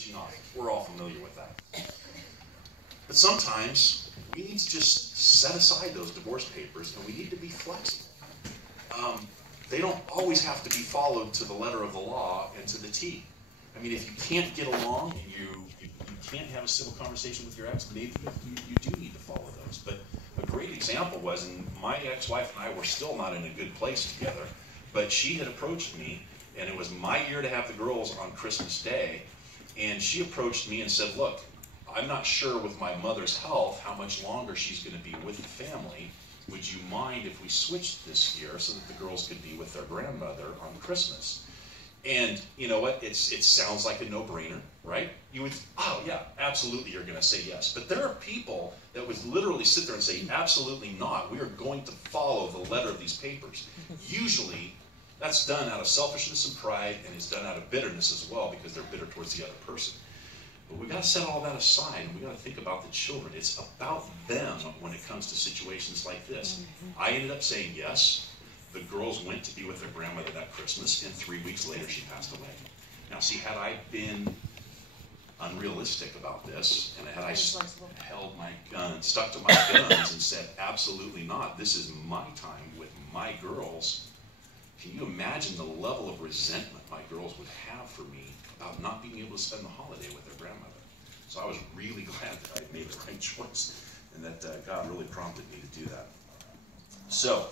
She's nodding. We're all familiar with that. But sometimes we need to just set aside those divorce papers, and we need to be flexible. They don't always have to be followed to the letter of the law and to the T. I mean, if you can't get along and you can't have a civil conversation with your ex, maybe you do need to follow those. But a great example was, and my ex-wife and I were still not in a good place together, but she had approached me, and it was my year to have the girls on Christmas Day, and she approached me and said, look, I'm not sure with my mother's health how much longer she's going to be with the family. Would you mind if we switched this year so that the girls could be with their grandmother on Christmas? And you know what? It sounds like a no-brainer, right? You would, oh yeah, absolutely, you're going to say yes. But there are people that would literally sit there and say, absolutely not. We are going to follow the letter of these papers. Usually, that's done out of selfishness and pride, and it's done out of bitterness as well, because they're bitter towards the other person. But we've got to set all that aside, and we've got to think about the children. It's about them when it comes to situations like this. I ended up saying yes. The girls went to be with their grandmother that Christmas, and 3 weeks later she passed away. Now see, had I been unrealistic about this, and had I held my gun, stuck to my guns and said, absolutely not, this is my time with my girls, can you imagine the level of resentment my girls would have for me about not being able to spend the holiday with their grandmother? So I was really glad that I made the right choice, and that God really prompted me to do that. So,